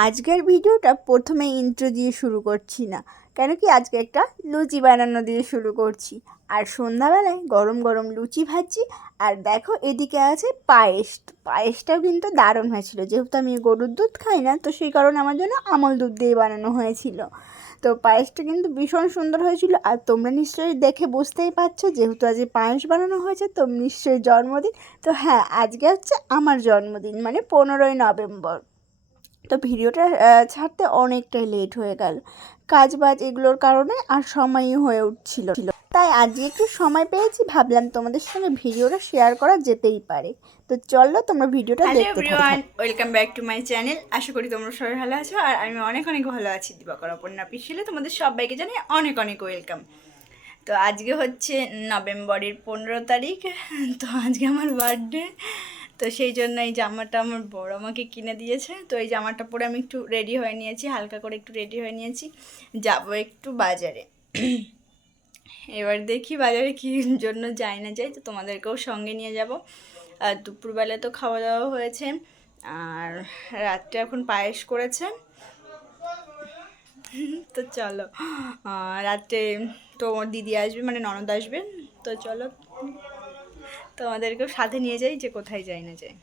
আজকের ভিডিওটা প্রথমে ইন্ট্রো দিয়ে শুরু করছি না, কেন কি আজকে একটা লুচি বানানো দিয়ে শুরু করছি। আর সন্ধ্যাবেলায় গরম গরম লুচি ভাজছি। আর দেখো এদিকে আছে পায়েস। পায়েসটাও কিন্তু দারুণ হয়েছিল, যেহেতু আমি গরুর দুধ খাই না, তো সেই কারণে আমার জন্য আমল দুধ দিয়ে বানানো হয়েছিল। তো পায়েসটা কিন্তু ভীষণ সুন্দর হয়েছিল। আর তোমরা নিশ্চয়ই দেখে বুঝতেই পারছো, যেহেতু আজকে পায়েস বানানো হয়েছে তো নিশ্চয়ই জন্মদিন। তো হ্যাঁ, আজকে হচ্ছে আমার জন্মদিন, মানে 15ই নভেম্বর। তো ভিডিওটা ছাড়তে অনেকটাই লেট হয়ে গেল, কাজ বাজ এগুলোর কারণে আর সময়ই হয়ে উঠছিল। তাই আজকে একটু সময় পেয়েছি, ভাবলাম তোমাদের সঙ্গে ভিডিওটা শেয়ার করা যেতেই পারে। তো চলো তোমরা ভিডিওটা দেখতে থাকো। Everyone, welcome back to my channel. আশা করি তোমরা সবাই ভালো আছো, আর আমি অনেক অনেক ভালো আছি। দিবাকর অপর্ণা পিসিলে তোমাদের সবাইকে জানাই অনেক অনেক ওয়েলকাম। তো আজকে হচ্ছে নভেম্বরের 15 তারিখ। তো আজকে আমার বার্থডে, তো সেই জন্য এই জামাটা আমার বড় আমাকে কিনে দিয়েছে। তো এই জামাটা পরে আমি একটু রেডি হয়ে নিয়েছি, হালকা করে একটু রেডি হয়ে নিয়েছি, যাব একটু বাজারে। এবার দেখি বাজারে কী জন্য যাই না যাই, তো তোমাদেরকেও সঙ্গে নিয়ে যাব। আর দুপুরবেলা তো খাওয়া দাওয়া হয়েছে, আর রাত্রে এখন পায়েস করেছে। তো চলো, রাত্রে তো দিদি আসবে, মানে ননদ আসবে। তো চলো তোমাদেরকেও সাথে নিয়ে যাই, যে কোথায় যাই না যাই।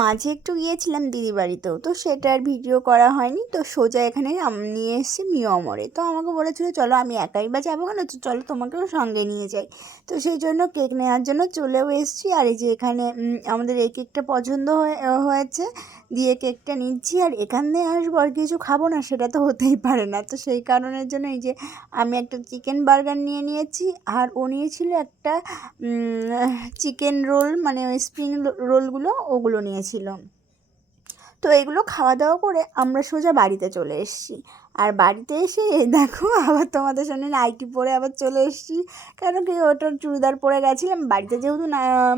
মাঝে একটু গিয়েছিলাম দিদি বাড়িতেও, তো সেটা আর ভিডিও করা হয়নি। তো সোজা এখানে নিয়ে এসেছি মিয়মরে। তো আমাকে বলেছিল চলো, আমি একাই বা যাবো কেন, তো চলো তোমাকেও সঙ্গে নিয়ে যাই। তো সেই জন্য কেক নেওয়ার জন্য চলেও এসেছি। আর এই যে এখানে আমাদের এই কেকটা পছন্দ হয়েছে, দিয়ে কেকটা নিচ্ছি। আর এখান দিয়ে আসবো আর কিছু খাবো না, সেটা তো হতেই পারে না। তো সেই কারণের জন্য এই যে আমি একটা চিকেন বার্গার নিয়ে নিয়েছি, আর ও নিয়েছিল একটা চিকেন রোল, মানে ওই স্প্রিং রোলগুলো, ওগুলো নিয়েছিল। তো এগুলো খাওয়া দাওয়া করে আমরা সোজা বাড়িতে চলে এসেছি। আর বাড়িতে এসে দেখো আবার তোমাদের সামনে নাইটি পরে আবার চলে এসেছি, কেন কি ওটার চুড়িদার পরে গেছিলাম। বাড়িতে যেহেতু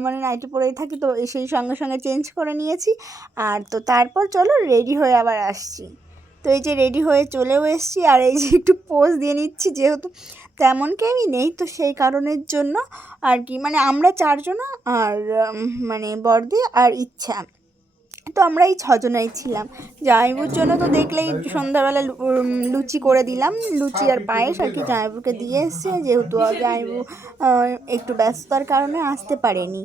মানে নাইটি পরেই থাকি, তো সেই সঙ্গে সঙ্গে চেঞ্জ করে নিয়েছি। আর তো তারপর চলো রেডি হয়ে আবার আসছি। তো এই যে রেডি হয়ে চলেও এসেছি, আর এই যে একটু পোজ দিয়ে নিচ্ছি, যেহেতু তেমন কেউই নেই, তো সেই কারণের জন্য আর কি, মানে আমরা চারজন, আর মানে বড়দি আর ইচ্ছা, তো আমরা এই ছজনাই ছিলাম। জামাইবুর জন্য তো দেখলেই সন্ধ্যাবেলা লুচি করে দিলাম, লুচি আর পায়েস আর কি জামাইবুকে দিয়ে এসছে, যেহেতু জামাইবু একটু ব্যস্ততার কারণে আসতে পারেনি।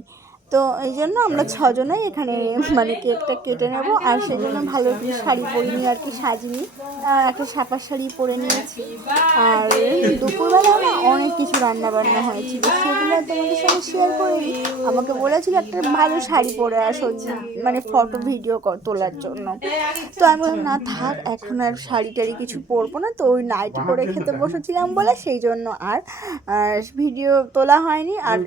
তো এই জন্য আমরা ছজনাই এখানে মানে কেকটা কেটে নেব। আর সেই জন্য ভালো শাড়ি পরিনি আর কি, সাজিনি, একটা ছাপা শাড়ি পরে নিয়েছি। আর দুপুরবেলা না অনেক কিছু রান্না বান্না হয়েছিল, সেগুলো তোমাদের সঙ্গে শেয়ার করিনি। আমাকে বলেছিল একটা ভালো শাড়ি পরে আসো, মানে ফটো ভিডিও তোলার জন্য। তো আমি বললাম না থাক, এখন আর শাড়ি টাড়ি কিছু পরবো না। তো ওই নাইটি পরে খেতে বসেছিলাম বলে সেই জন্য আর ভিডিও তোলা হয়নি। আর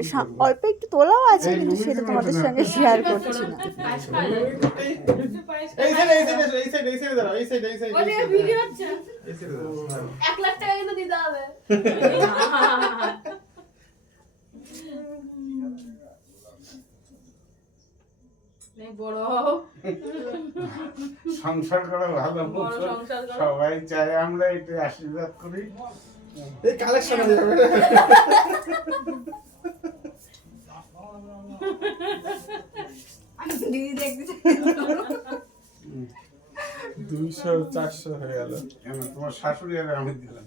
অল্প একটু তোলাও আছে, কিন্তু সেটা তোমাদের সঙ্গে শেয়ার করছি না। সংসার করা ভালো, সবাই চাই আমরা একটু আশীর্বাদ করি। এই কালেকশন হয়ে যাবে। দিদি দেখতে 200-400 হয়ে গেল। তোমার শাশুড়ি আর আমি দিলাম।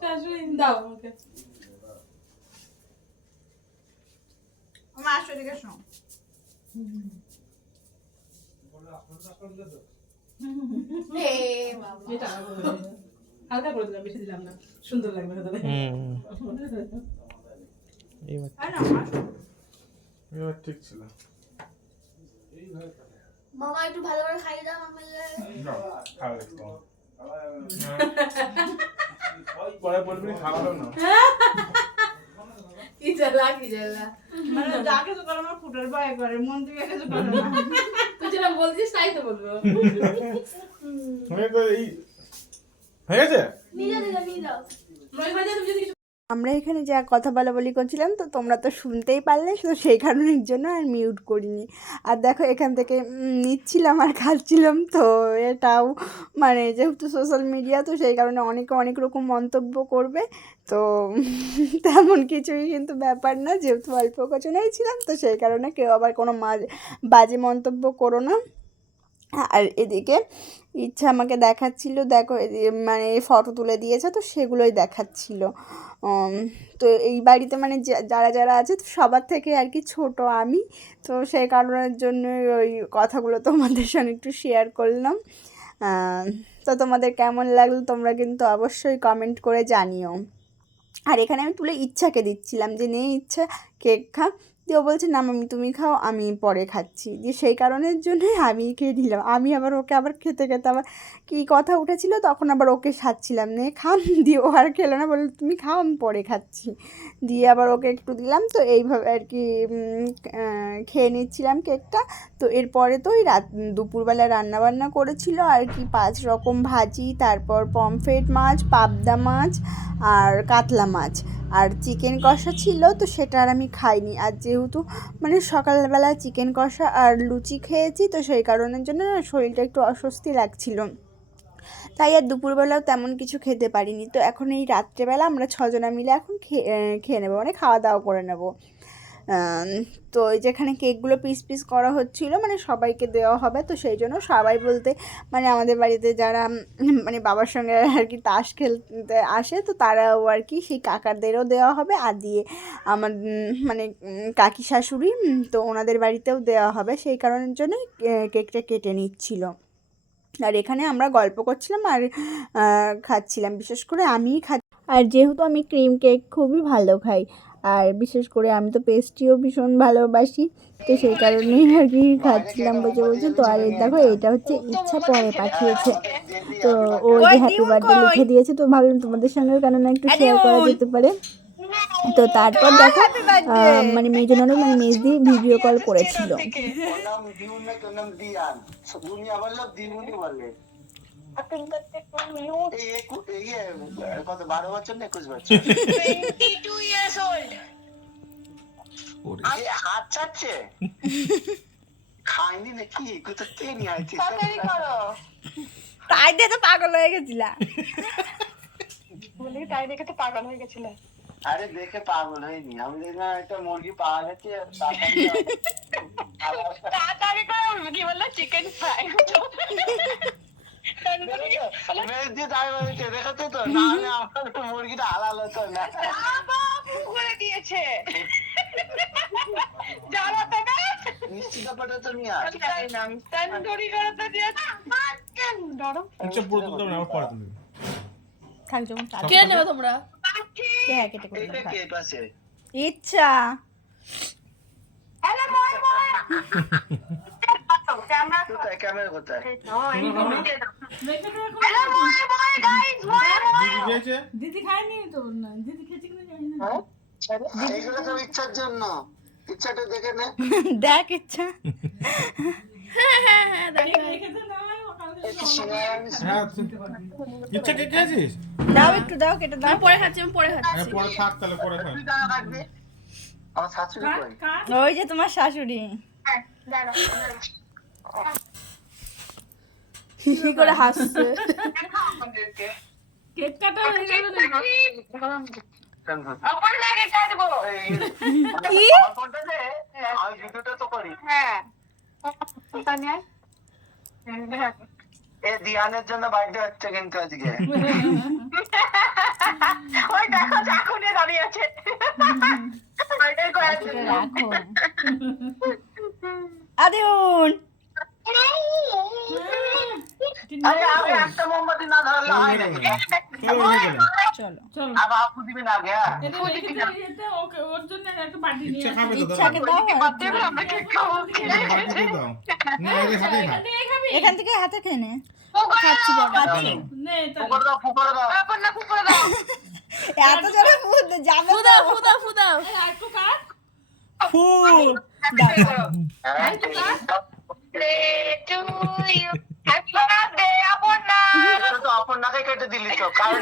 শাশুড়ি দাও আমাকে। মা আসো, এদিকে শোনো। হালকা করে দিলাম, বেশি দিলাম না, সুন্দর লাগবে তাহলে। এবার ঠিক ছিল। মামা একটু ভালো করে খাইয়ে দাও মামাকে। পরে বলবি খাওয়ালো না। কি জ্বালা কি জ্বালা, মানে যা কিছু করো আমার ফুটার ভয় করে, মন থেকে কিছু করো না। তুই যেটা বলছিস তাই তো বলবো। হয়ে গেছে? নিয়ে যাও, নিয়ে যাও। মনে হয় যে তুমি যদি কিছু আমরা এখানে যা কথা বলাবলি করছিলাম তো তোমরা তো শুনতেই পারলে, তো সেই কারণের জন্য আর মিউট করিনি। আর দেখো এখান থেকে নিচ্ছিলাম আর খাচ্ছিলাম, তো এটাও মানে যেহেতু সোশ্যাল মিডিয়া তো সেই কারণে অনেকে অনেক রকম মন্তব্য করবে, তো তেমন কিছুই কিন্তু ব্যাপার না, যেহেতু অল্প কজনেই ছিলাম তো সেই কারণে কেউ আবার কোনো বাজে মন্তব্য করো না। আর এদিকে ইচ্ছা আমাকে দেখাচ্ছিল, দেখো মানে ফটো তুলে দিয়েছে তো সেগুলোই দেখাচ্ছিল। তো এই বাড়িতে মানে যারা যারা আছে তো সবার থেকে আর কি ছোট আমি, তো সেই কারণের জন্য ওই কথাগুলো তোমাদের সঙ্গে একটু শেয়ার করলাম। তো তোমাদের কেমন লাগলো তোমরা কিন্তু অবশ্যই কমেন্ট করে জানিও। আর এখানে আমি তুলে ইচ্ছাকে দিচ্ছিলাম যে নে ইচ্ছা কেক খা, দিয়ে ও বলছে না মামি তুমি খাও আমি পরে খাচ্ছি, দিয়ে সেই কারণের জন্যই আমি খেয়ে নিলাম। আমি আবার ওকে আবার খেতে খেতে আবার কী কথা উঠেছিল তখন আবার ওকে সাজছিলাম নে খাম, দিয়ে ও আর খেলো না, বললো তুমি খাও আমি পরে খাচ্ছি, দিয়ে আবার ওকে একটু দিলাম। তো এইভাবে আর কি খেয়ে নিচ্ছিলাম কেকটা। তো এরপরে তো ওই দুপুরবেলা রান্নাবান্না করেছিল আর কি 5 রকম ভাজি, তারপর পমফ্রেট মাছ, পাবদা মাছ আর কাতলা মাছ আর চিকেন কষা ছিল, তো সেটা আর আমি খাইনি। আর যেহেতু মানে সকালবেলা চিকেন কষা আর লুচি খেয়েছি তো সেই কারণের জন্য শরীরটা একটু অস্বস্তি লাগছিল, তাই আর দুপুরবেলাও তেমন কিছু খেতে পারিনি। তো এখন এই রাত্রেবেলা আমরা 6 জনা মিলে এখন খেয়ে নেবো, মানে খাওয়া দাওয়া করে নেবো। তো এই যেখানে কেকগুলো পিস পিস করা হচ্ছিলো মানে সবাইকে দেওয়া হবে, তো সেই জন্য সবাই বলতে মানে আমাদের বাড়িতে যারা মানে বাবার সঙ্গে আর কি তাস খেলতে আসে তো তারাও আর কি সেই কাকাদেরও দেওয়া হবে, আর দিয়ে আমার মানে কাকি শাশুড়ি তো ওনাদের বাড়িতেও দেওয়া হবে, সেই কারণের জন্যই কেকটা কেটে নিচ্ছিল। আর এখানে আমরা গল্প করছিলাম আর খাচ্ছিলাম, বিশেষ করে আমিই আর যেহেতু আমি ক্রিম কেক খুবই ভালো খাই, আর বিশেষ করে আমি তো পেস্ট্রিও ভীষণ ভালোবাসি, তো সেই কারণেই আর কি খাচ্ছিলাম বসে বসে। তো আর দেখো এটা হচ্ছে ইচ্ছা পরে পাঠিয়েছে, তো ও যে হ্যাপি বার্থডে লিখে দিয়েছে, তো ভাবলাম তোমাদের সঙ্গেও কেননা একটু শেয়ার করা যেতে পারে। তো তারপর দেখো মানে মেজো ননদ মানে মেজদি ভিডিও কল করেছিল। কত 12 বছর না 21 বছর 22 years old হাত চাচ্ছে খাইনি নাকি কোথা থেকে নিয়ে আইছিস তাড়াতাড়ি করো তাই দিয়ে তো পাগল হয়ে গেছিলা বলি তাই দেখে তো পাগল হয়ে গেছিল। আরে দেখে পাগল হয়নি, আমি দেখলাম একটা মুরগি পাওয়া গেছে তাড়াতাড়ি করো কি বললো চিকেন ফ্রাই মুরগিটা হালাল হতো না করে দিয়েছে ইচ্ছা ক্যামেরা কোথায় দিদি খায়নি তো, না দিদি খেয়েছে কিনা জানি না। এইগুলো সব ইচ্ছার জন্য, ইচ্ছাটা দেখে নে দেখ ইচ্ছা রেখেছে না ইচ্ছা কে খেয়েছিস? দাও একটু দাও কেটে দাও, পরে খাচ্ছি, আমি পরে খাচ্ছি। পরে থাক তাহলে পরে খাই। আমার শাশুড়ি কই ওই যে তোমার শাশুড়ি কি করে হাসছে, কেক কাটা হয়ে গেল না? ভিডিওটা তো করি হ্যাঁ দিয়ানের জন্য বার্থডে হচ্ছে কিন্তু আজকে ওই দেখো চাকু নিয়ে দাঁড়িয়ে আছে রাখো আদিউন আরে আমি একটা মোমবাতি না ধরলে হয় না চলো চলো আবার আপু দিবেন আগে এটা রেখে দে, এটা ওকে ওর জন্য একটা বাটি নিয়ে ইচ্ছা খাবে তো ইচ্ছাকে দাও আর আমরা কেক খাবো হাতে দাও না আগে হাতে খা। এখান থেকে খাবি? এখান থেকে হাতে খেয়ে নে, খাচ্ছি বড় নে তাহলে। ফুকরে দাও ফুকরে দাও আপন না ফুকরে দাও এত জোরে ফুদ যাবে তো এই আর একটু কাট। ফু to you. Happy birthday, Apurna. তো Apurna কে কেটে দিলি তো কারণ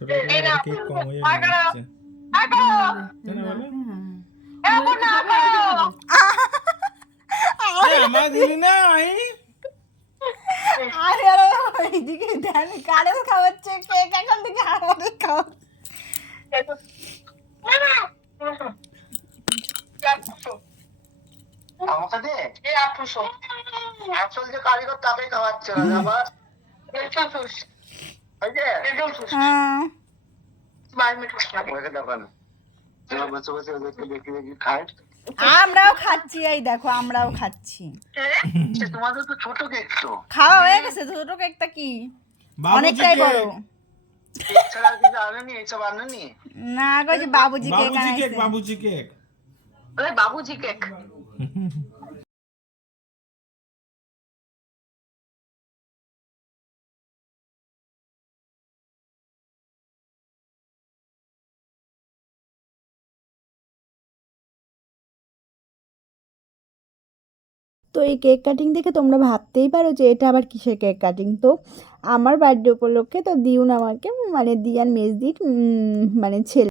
ছোট কেক কম হয়ে যাচ্ছে আমার দিলি না আরে আরে এইদিকে দেন কারে খাওয়াচ্ছে কেক এখন থেকে আমাদের খাওয়া আমাকে দে আসল যে কারিগর তাকেই খাওয়াচ্ছে না আবার ওই যে হ্যাঁ ওকে দেখো না বসে বসে ওদেরকে দেখে দেখে খায় আমরাও খাচ্ছি এই দেখো আমরাও খাচ্ছি তোমাদের তো ছোট কেক তো খাওয়া হয়ে গেছে ছোট কেকটা কি অনেকটাই বড় এছাড়া কিছু আনেনি এইসব আনেনি না গো যে বাবুজি কেক বাবুজি কেক আনাইছে বাবুজি কেক বাবুজি কেক। তো এই কেক কাটিং দেখে তোমরা ভাবতেই পারো যে এটা আবার কিসের কেক কাটিং। তো আমার বার্থডে উপলক্ষে তো দিউন আমাকে মানে দিয়ান মেজদির মানে ছেলে